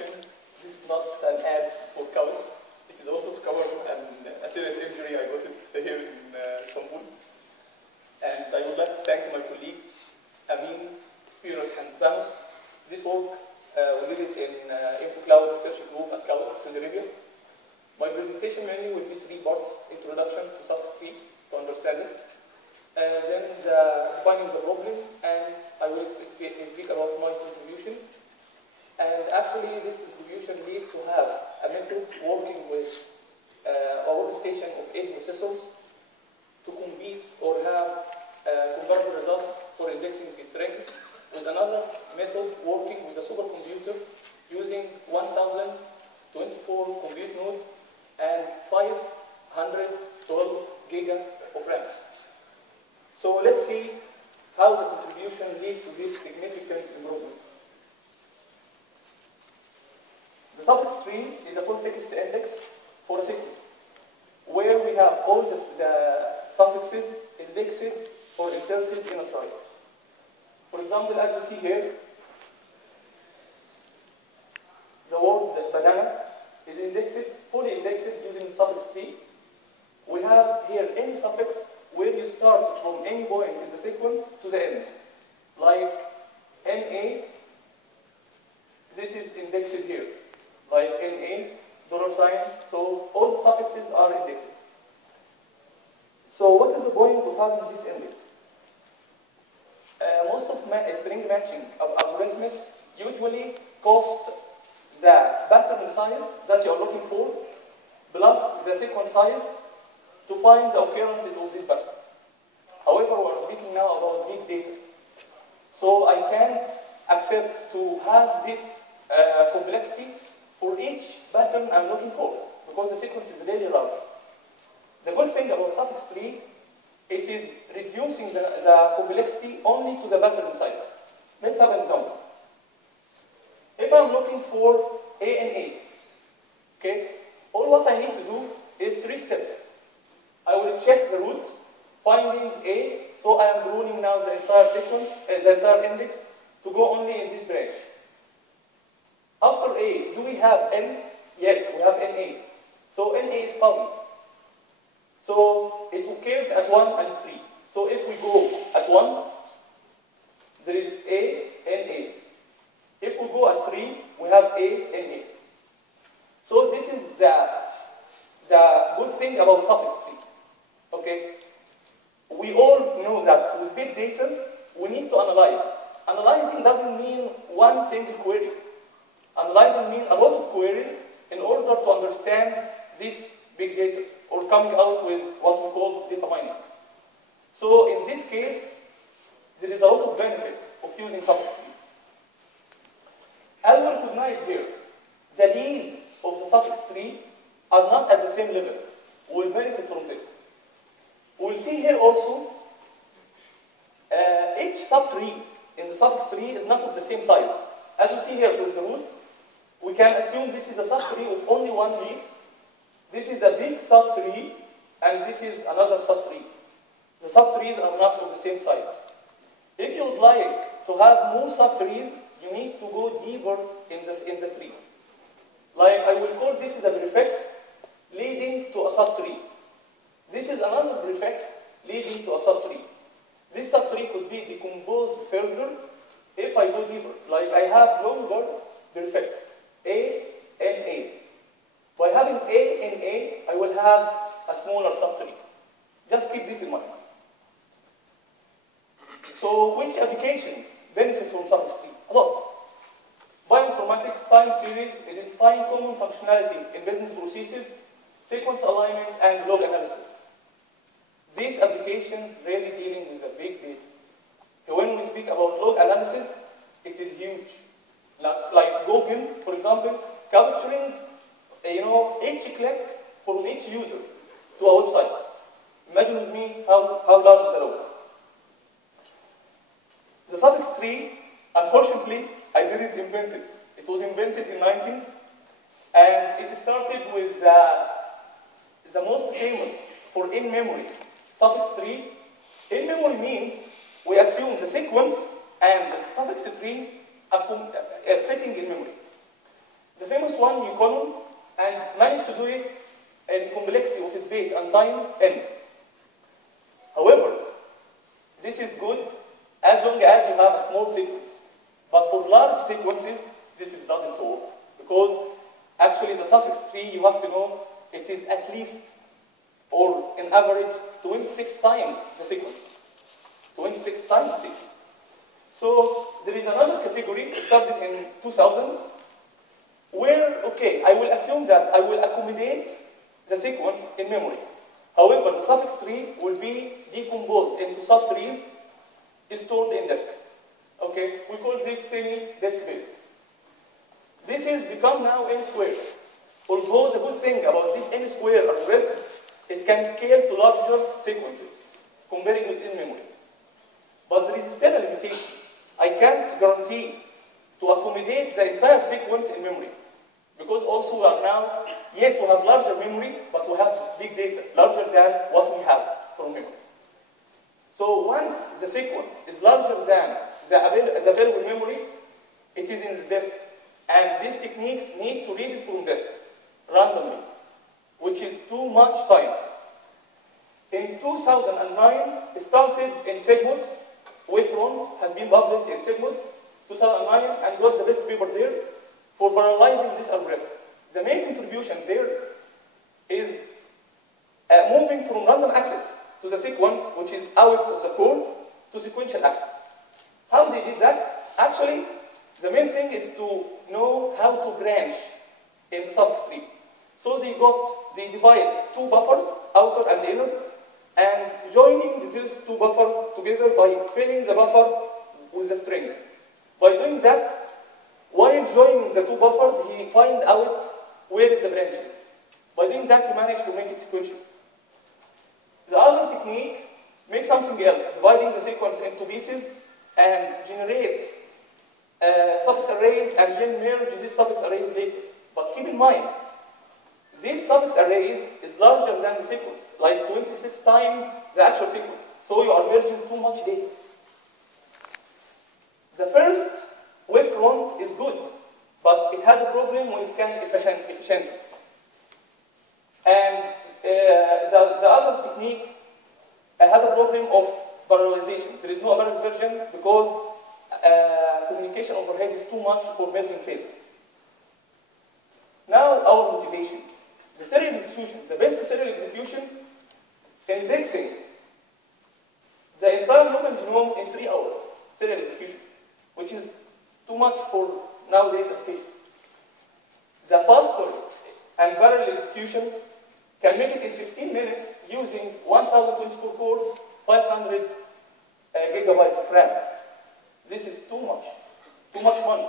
mentioned, this is not an ad for cows. It is also to cover a serious injury I got here in Istanbul. And I would like to thank my colleagues, Amin, Spiros, and Panos. This work, we did it in InfoCloud Research Group at Kalnis, Saudi Arabia. My presentation mainly will be 3 parts: introduction to Suffix to understand it, then defining the problem, and I will speak about my contribution. And actually, this contribution leads to have a method working with a workstation of 8 processors to compete or have comparable results for indexing the strings, with another method working with a supercomputer using 1024 compute nodes and 512 giga of RAM. So let's see how the contribution leads to this significant improvement. The suffix tree is a full text index for a sequence, where we have all the suffixes indexed or inserted in a trie. For example, as you see here, the word banana is indexed, fully indexed using the suffix tree. We have here any suffix where you start from any point in the sequence to the end. Like NA, this is indexed here. Like NA, $sign, so all the suffixes are indexed. So what is the point of having this index? Most of string matching algorithms usually cost the pattern size that you are looking for plus the sequence size to find the occurrences of this pattern. However, we are speaking now about big data. So I can't accept to have this complexity for each pattern I'm looking for, because the sequence is really large. The good thing about suffix tree, it is reducing the complexity only to the pattern size. Let's have an example. If I'm looking for A and A, okay, all what I need to do is 3 steps. I will check the root, finding A, so I am ruling now the entire sequence, the entire index, to go only in this branch. After A, do we have N? Yes, we have NA. So NA is found. So it occurs at 1 and 3. So if we go at 1, there is A, NA. If we go at 3, we have A, NA. So this is the good thing about suffix tree. Okay? We all know that with big data, we need to analyze. Analyzing doesn't mean one single query. Analyzing means a lot of queries in order to understand this big data, or coming out with what we call data mining. So in this case, there is a lot of benefit of using suffix tree. As we recognize here, the leaves of the suffix tree are not at the same level. We will benefit from this. We will see here also, each subtree in the suffix tree is not of the same size. As you see here from the root, we can assume this is a subtree with only 1 leaf. This is a big subtree, and this is another subtree. The subtrees are not of the same size. If you would like to have more subtrees, you need to go deeper in the tree. Like I will call this is a prefix leading to a subtree. This is another prefix leading to a subtree. This subtree could be decomposed further if I go deeper. Like I have longer prefix, A and A. By having A and A, I will have a smaller subtree. Just keep this in mind. So which applications benefit from suffix tree? A lot. Bioinformatics, time series, identifying common functionality in business processes, sequence alignment, and log analysis. These applications really dealing with the big data. When we speak about log analysis, it is huge. Like Google, for example, capturing each click from each user to a website. Imagine with me how large is the log. The suffix tree, unfortunately, I didn't invent it. It was invented in the 1990s, and it started with the most famous for in-memory suffix tree. In-memory means we assume the sequence and the suffix tree are fitting in memory. The famous one, Econom, and managed to do it in complexity of space and time n. However, this is good as long as you have a small sequence. But for large sequences, this doesn't work. Because actually the suffix tree, you have to know, it is at least, or in average, 26 times the sequence. 26 times the sequence. So there is another category started in 2000 where, okay, I will assume that I will accommodate the sequence in memory. However, the suffix tree will be decomposed into subtrees stored in disk. Okay, we call this semi-disk based. This has become now n squared. Although the good thing about this n squared algorithm, it can scale to larger sequences, comparing with in-memory. But there is still a limitation. I can't guarantee to accommodate the entire sequence in memory. Because also we are now, yes, we have larger memory, but we have big data, larger than what we have from memory. So once the sequence is larger than the available memory, it is in the disk. And these techniques need to read it from disk randomly, which is too much time. In 2009, it started in Sigmund. Wavefront has been published in Sigmund 2009 and got the best paper there for parallelizing this algorithm. The main contribution there is moving from random access to the sequence, which is out of the code, to sequential access. How they did that? Actually, the main thing is to know how to branch in the suffix tree. So they divide two buffers, outer and inner, and joining these two buffers together by filling the buffer with a string. By doing that, while joining the two buffers, he finds out where is the branches. By doing that, he managed to make it sequential. The other technique makes something else, dividing the sequence into pieces and generate suffix arrays and then merge these suffix arrays later. But keep in mind, these suffix arrays is larger than the sequence, like 26 times the actual sequence. So you are merging too much data. The first wavefront is good, but it has a problem when it scans efficiency. And the other technique has a problem of parallelization. There is no apparent version because communication overhead is too much for merging phase. Now our motivation. The serial execution, the best serial execution, indexing the entire human genome in 3 hours, serial execution, which is too much for nowadays application. The faster and parallel execution can make it in 15 minutes using 1024 cores, 500 gigabytes of RAM. This is too much money.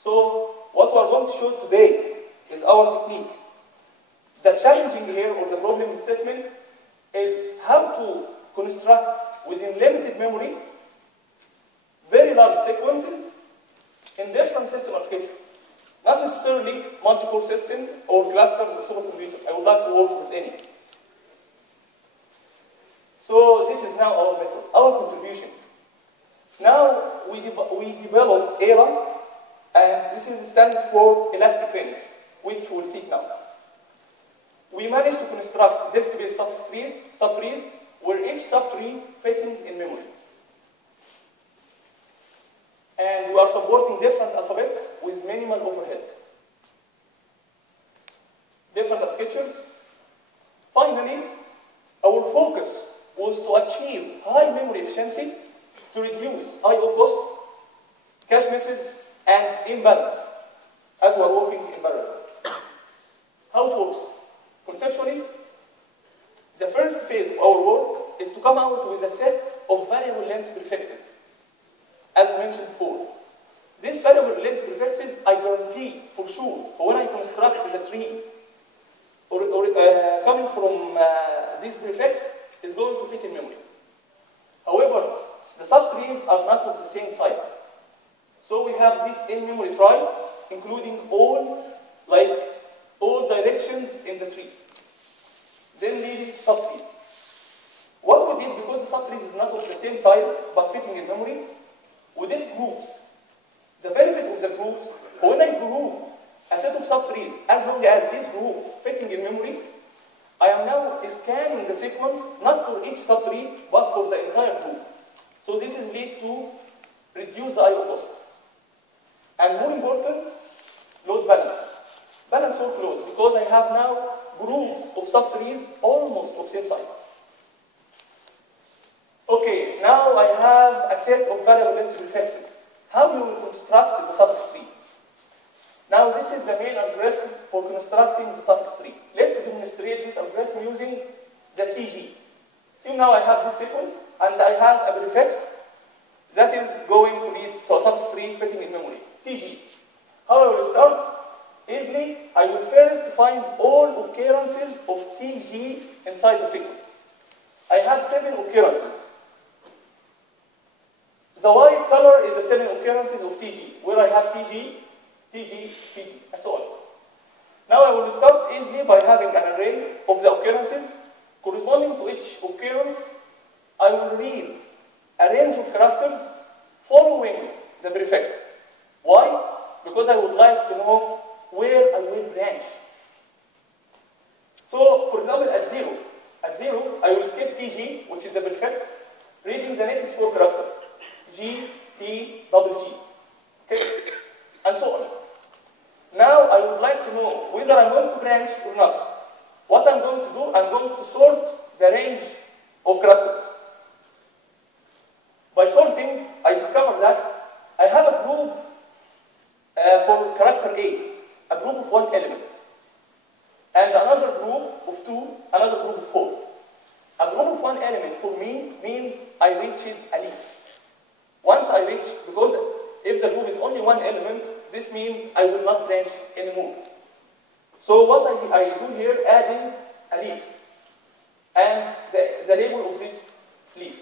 So what we are going to show today is our technique. The challenging here, or the problem statement, is how to construct within limited memory very large sequences in different system architecture. Not necessarily multi-core system or clusters or supercomputer. I would like to work with any. So this is now our method, our contribution. Now we developed Allam, and this stands for elastic range, which we'll see now. We managed to construct disk-based subtrees, where each subtree fitting in memory. And we are supporting different alphabets with minimal overhead. Different architectures. Finally, our focus was to achieve high memory efficiency to reduce I/O cost, cache misses, and imbalance as we are working in parallel. How it works? Conceptually, the first phase of our work is to come out with a set of variable length prefixes, as we mentioned before. These variable length prefixes, I guarantee for sure, when I construct the tree, coming from this prefix is going to fit in memory. However, the subtrees are not of the same size. So we have this in-memory tree, including all directions in the tree. Then leaving subtrees. What we did, because the subtrees is not of the same size, but fitting in memory, we did groups. The benefit of the groups, when I group a set of subtrees, as long as this group fitting in memory, I am now scanning the sequence, not for each subtree, but for the entire group. So this is lead to reduce the I/O cost. And more important, load balance. Balance workload, because I have now groups of subtrees almost of same size. Okay, now I have a set of variable length prefixes. How do we construct the suffix tree? Now this is the main algorithm for constructing the suffix tree. Let's demonstrate this algorithm using the TG. See, now I have this sequence and I have a prefix that is going to lead to a suffix tree fitting in memory. TG. How I will start? Easily, I will first find all occurrences of TG inside the sequence. I have 7 occurrences. The white color is the 7 occurrences of TG, where I have TG, TG, TG, and so on. Now I will start easily by having an array of the occurrences. Corresponding to each occurrence, I will read a range of characters following the prefix. Why? Because I would like to know where I will branch. So, for example, at 0, I will skip TG, which is the prefix, reading the next 4 characters. G, T, double G. Okay? And so on. Now I would like to know whether I'm going to branch or not. What I'm going to do, I'm going to sort the range of characters. By sorting, I discover that I have a group for character A group of 1 element, and another group of 2, another group of 4. A group of 1 element for me means I reached a leaf. Once I reach, because if the group is only 1 element, this means I will not branch anymore. So what I do here, adding a leaf and the label of this leaf.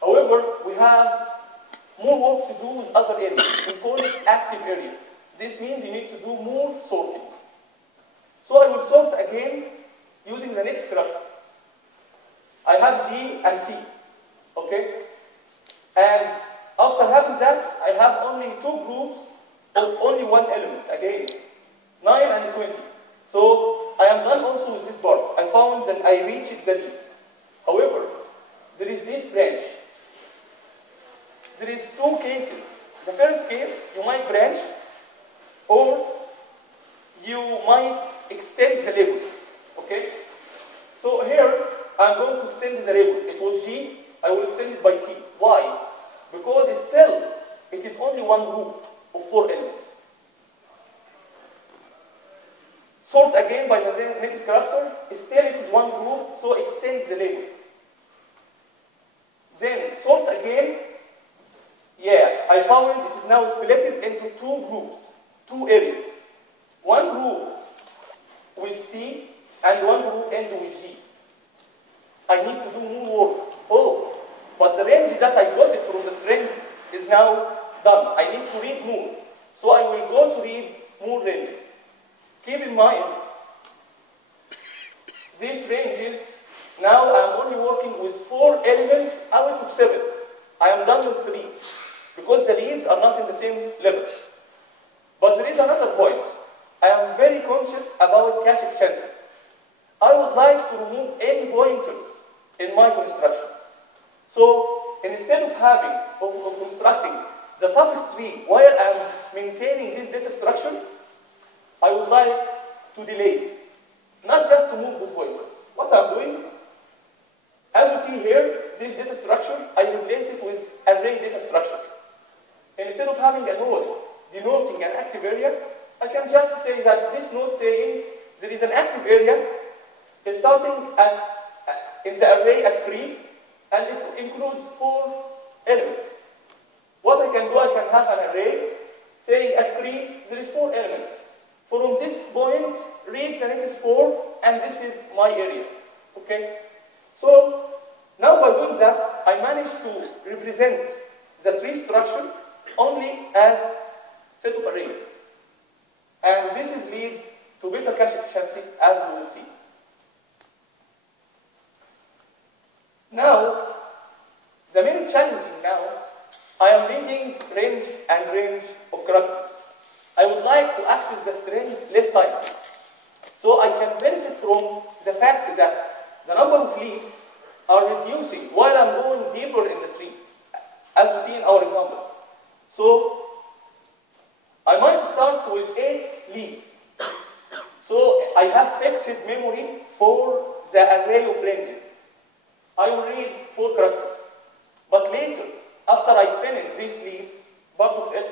However, we have more work to do with other areas. We call it active area. This means you need to do more sorting. So I will sort again using the next character. I have G and C. Okay? And after having that, I have only 2 groups of only 1 element. Again, 9 and 20. So I am done also with this part. I found that I reached the leaf. However, there is this branch. There is 2 cases. The first case, you might branch, or you might extend the label. Okay? So here, I'm going to extend the label. It was G, I will extend it by T. Why? Because it is only 1 group of 4 elements. Sort again by the next character, still it is 1 group, so extend the label. Then sort again, yeah, I found it is now split into 2 groups, 2 areas. 1 group with C and 1 group end with G. I need to do more work. Oh, but the range that I got it from the string is now done. I need to read more. So I will go to read more ranges. Keep in mind, these ranges, now I am only working with 4 elements out of 7. I am done with 3, because the leaves are not in the same level. But there is another point. I am very conscious about cache efficiency. I would like to remove any pointers in my construction. So instead of constructing the suffix tree while I am maintaining this data structure, I would like to delete, not just to move this pointer. What I'm doing, as you see here, this data structure, I replace it with array data structure. And instead of having a node denoting an active area, I can just say that this node saying there is an active area starting in the array at 3, and it includes 4 elements. What I can do, I can have an array saying at 3 there is 4 elements. From this point, read the next 4, and this is my area. Okay? So now by doing that, I managed to represent the tree structure only as set of arrays. And this is lead to better cache efficiency, as we will see. Now, the main challenging now, I am reading range and range of characters. I would like to access are reducing while I'm going deeper in the tree, as we see in our example. So I might start with 8 leaves. So I have fixed memory for the array of ranges. I will read 4 characters. But later, after I finish these leaves, part of it,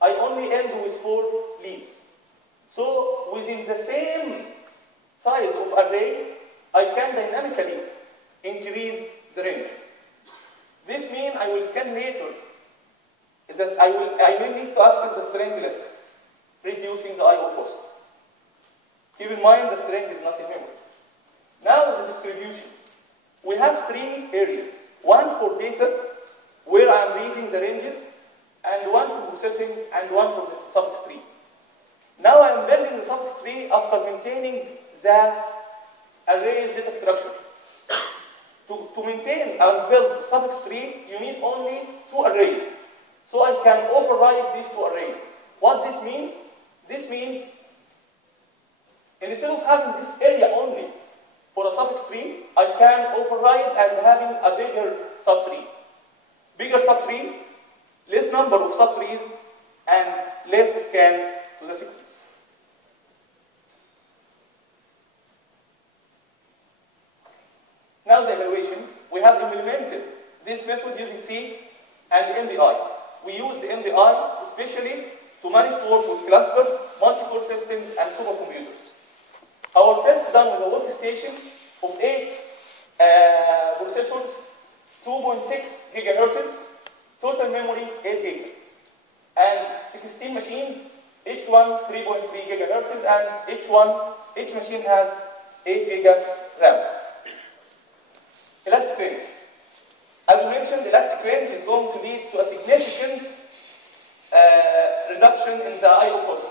I only end with 4 leaves. So within the same size of array, I can dynamically increase the range. This means I will scan later. I will need to access the string list, reducing the I/O cost. Keep in mind the string is not in memory. Now the distribution. We have 3 areas. One for data, where I am reading the ranges, and one for processing, and one for the suffix tree. Now I am building the suffix tree after maintaining the array's data structure. To maintain and build the suffix tree, you need only 2 arrays. So I can override these 2 arrays. What this means? This means instead of having this area only for a suffix tree, I can override and having a bigger subtree. Bigger subtree, less number of subtrees, and less scans to the sequence. Now the evaluation. We have implemented this method using C and MDI. We use the MDI especially to manage to work with clusters, multi-core systems, and supercomputers. Our test done with a workstation of 8 processors, 2.6 gigahertz, total memory 8 gig, and 16 machines, each one 3.3 gigahertz, and each machine has 8 giga RAM. Elastic range. As we mentioned, elastic range is going to lead to a significant reduction in the I/O cost.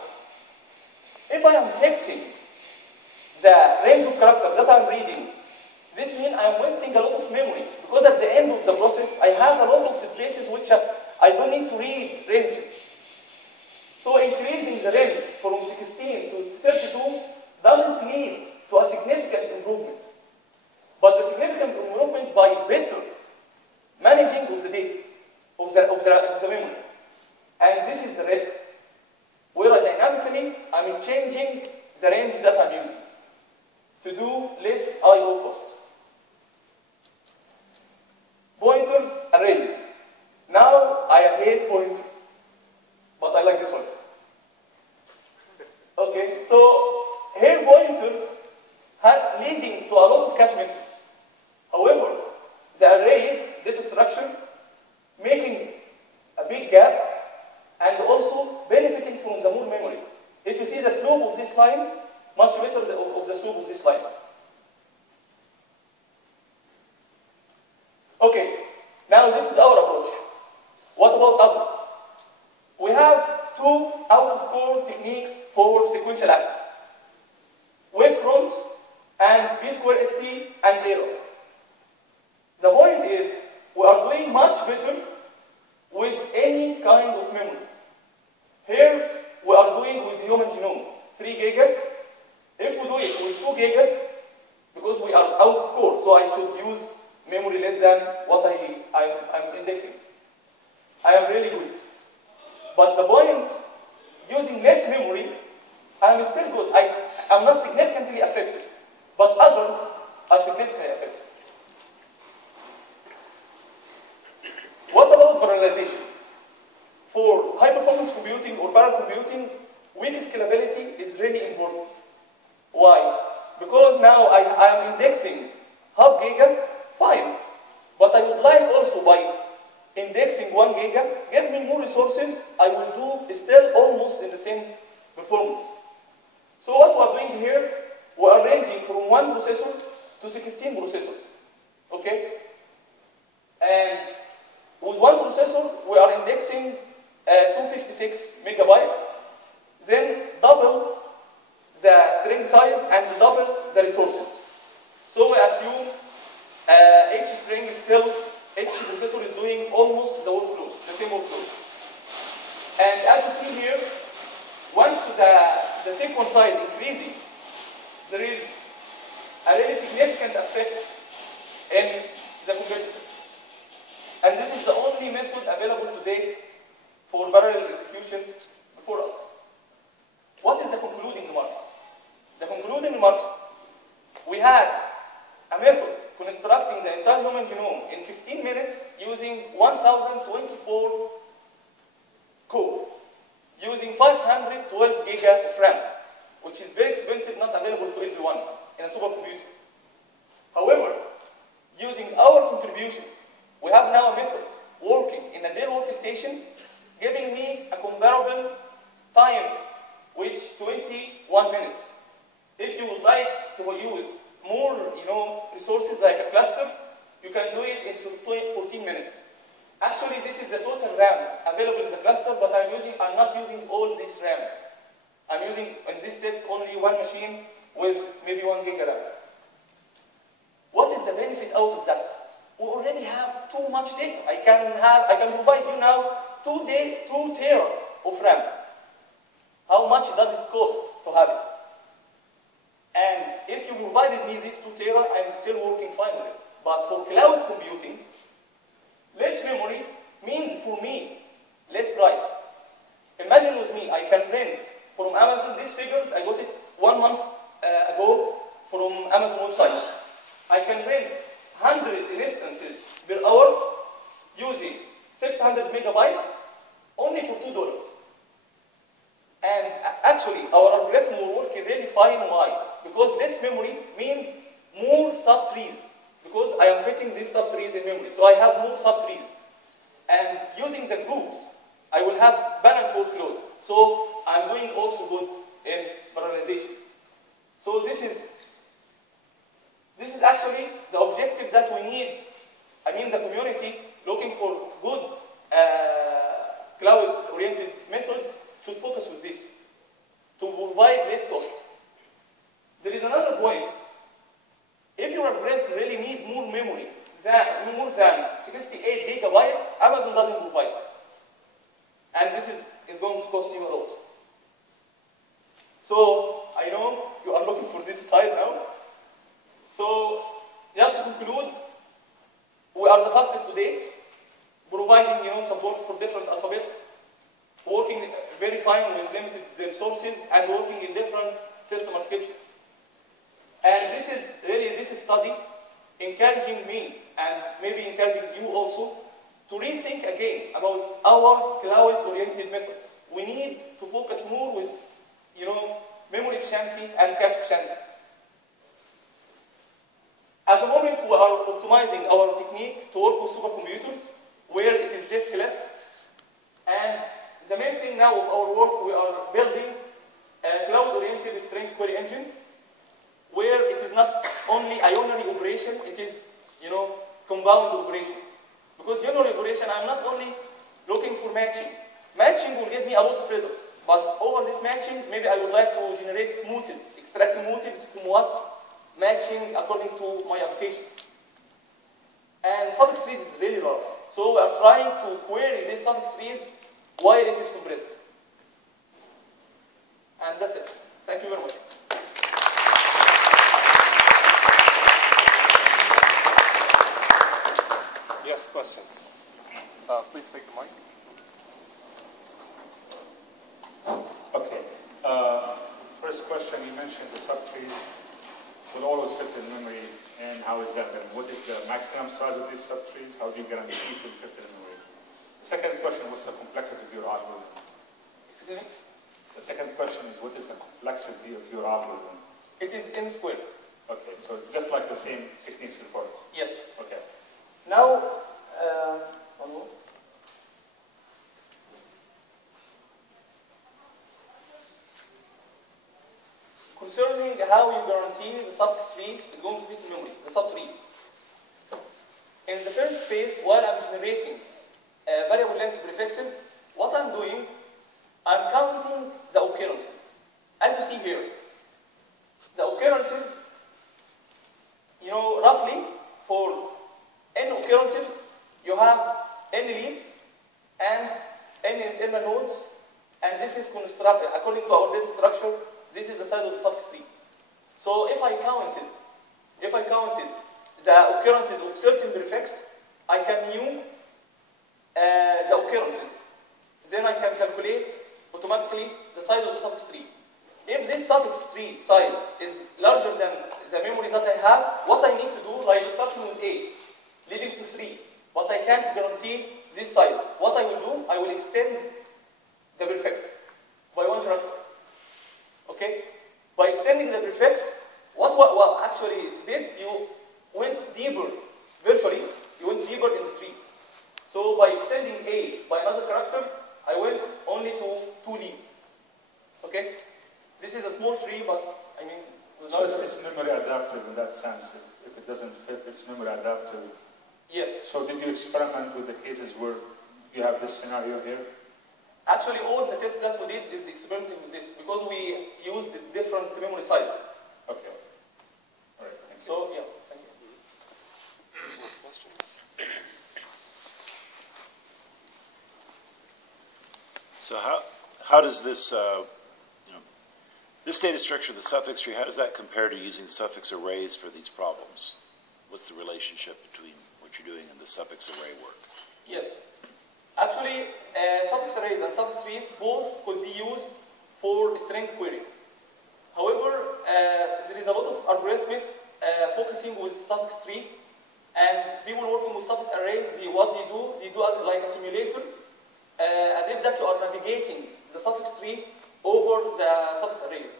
If I am fixing the range of characters that I'm reading, this means I am wasting a lot of memory, because at the end of the process, I have a lot of spaces which I don't need to read ranges. So increasing the range from 16 to 32 doesn't lead to a significant improvement. But the significant improvement by better managing of the data, of the memory. And this is the red, where dynamically I'm changing the range that I'm using to do less I/O cost. Pointers, arrays. Now I hate pointers, but I like this one. Okay, so here pointers are leading to a lot of cache misses. However, the arrays data structure making a big gap and also benefiting from the more memory. If you see the slope of this line, much better of the slope of this line. Okay, now this is our approach. What about others? We have 2 out-of-core techniques for sequential access. Wavefront and B2ST and error. The point is, we are doing much better with any kind of memory. Here, we are doing with human genome, 3 giga. If we do it with 2 giga, because we are out of core, so I should use memory less than what I'm indexing. I am really good. But the point, using less memory, I am still good. I'm not significantly affected, but others are significantly affected. What about parallelization? For high-performance computing or parallel computing, weak scalability is really important. Why? Because now I am indexing half giga, fine. But I would like also by indexing 1 giga, give me more resources, I will do still almost in the same performance. So what we are doing here, we are ranging from 1 processor to 16 processors. Okay? And with 1 processor, we are indexing 256 megabytes, then double the string size and double the resources. So we assume each string is still, each processor is doing almost the workload, the same workload. And as you see here, once the sequence size increasing, there is a really significant effect in in the competitor. And this is the only method available today for parallel execution before us. What is the concluding remarks? The concluding remarks, we had a method constructing the entire human genome in 15 minutes using 1024 code, using 512 giga of RAM, which is very expensive, not available to everyone in a supercomputer. However, using our contribution, we have now a method working in a Dell workstation, giving me a comparable time, which 21 minutes. If you would like to use more, resources like a cluster, you can do it in 14 minutes. Actually, this is the total RAM available in the cluster, but I'm not using all these RAM. I'm using, in this test, only one machine with maybe 1 giga RAM. What is the benefit out of that? We already have too much data. I can provide you now 2 tera of RAM. How much does it cost to have it? And if you provided me this 2 tera, I'm still working fine with it. But for cloud computing, less memory means for me less price. Imagine with me, I can rent from Amazon these figures. I got it 1 month ago from Amazon website. I can rent 100 instances per hour using 600 megabytes only for $2. And actually, our algorithm will work really fine. Why? Because less memory means more subtrees. Because I am fitting these subtrees in memory. So I have more subtrees. And using the groups, I will have balanced workload. So I'm doing also good in parallelization. So this is actually the objective that we need. I mean, the community looking for good cloud-oriented methods should focus with this to provide less cost. There is another point. If your algorithm really needs more memory, more than 68 gigabytes, Amazon doesn't provide. And this is going to cost you a lot. So I know you are looking for this slide now. So just to conclude, we are the fastest to date, providing support for different alphabets, working very fine with limited resources, and working in different system architectures. And this is really this study encouraging me and maybe encouraging you also to rethink again about our cloud-oriented methods. We need to focus more with memory efficiency and cache efficiency. At the moment, we are optimizing our technique to work with supercomputers where it is diskless. And the main thing now of our work, we are building a cloud-oriented string query engine where it is not only ionary operation, it is, compound operation. Because ionary operation, I'm not only looking for matching. Matching will give me a lot of results. But over this matching, maybe I would like to generate motives, extracting motives from what? Matching according to my application. And suffix trees is really large. So we are trying to query this suffix trees while it is compressed. And that's it. Thank you very much. Yes, questions? Please take the mic. Okay. First question, you mentioned the subtrees will always fit in memory, and how is that done? What is the maximum size of these subtrees? How do you guarantee it will fit in memory? The second question, what's the complexity of your algorithm? Excuse me? The second question is, what is the complexity of your algorithm? It is n squared. Okay, so just like the same techniques before? Yes. Okay. Now, one more. Concerning how you guarantee the suffix tree is going to fit in memory, the subtree. In the first phase, while I'm generating variable length prefixes, what I'm doing, I'm counting the occurrences. As you see here, the occurrences, roughly for n occurrences, you have n leaves and n internal nodes, and this is constructed according to our data structure. This is the size of the suffix tree. So if I counted the occurrences of certain prefix, I can new the occurrences. Then I can calculate automatically the size of the suffix tree. If this suffix tree size is larger than the memory that I have, what I need to do, like starting with A, leading to 3, but I can't guarantee this size. What I will do, I will extend the prefix by 1 character. Okay? By extending the prefix, what actually did, you went deeper, virtually, you went deeper in the tree. So by extending A by another character, I went only to 2 leaves. Okay? This is a small tree, but I mean... So it's memory adaptive in that sense. If it doesn't fit, it's memory adaptive. Yes. So did you experiment with the cases where you have this scenario here? Actually, all the tests that we did is experimenting with this because we used different memory sizes. Okay. All right, thank you. So, yeah, thank you. More questions? So how does this, this data structure, the suffix tree, how does that compare to using suffix arrays for these problems? What's the relationship between what you're doing and the suffix array work? Yes. Actually, suffix arrays and suffix trees both could be used for string query. However, there is a lot of algorithms focusing with suffix tree, and people working with suffix arrays, what they do like a simulator, as if that you are navigating the suffix tree over the suffix arrays.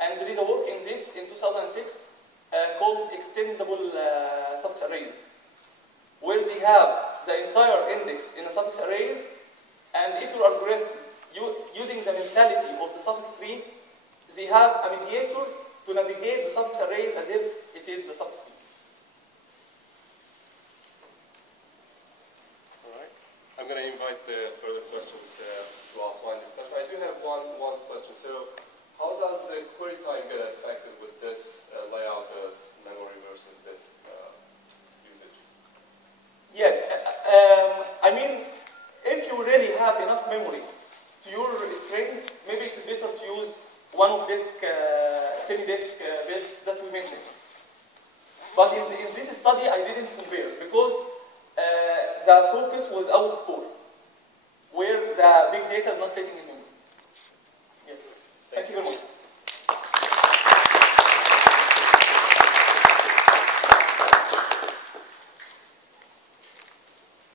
And there is a work in this in 2006 called extendable suffix arrays, where they have the entire index in a suffix array, and if your algorithm using the mentality of the suffix tree, they have a mediator to navigate the suffix arrays as if it is the suffix tree. All right. I'm going to invite the further questions to offline discussion. I do have one question. So, how does the query time get affected with this layout of memory versus disk usage? Yes, I mean, if you really have enough memory to your string, maybe it is better to use one of disk, semi-disk based that we mentioned. But in this study, I didn't compare because the focus was out of core, where the big data is not fitting in memory. Yeah. Thank you very much.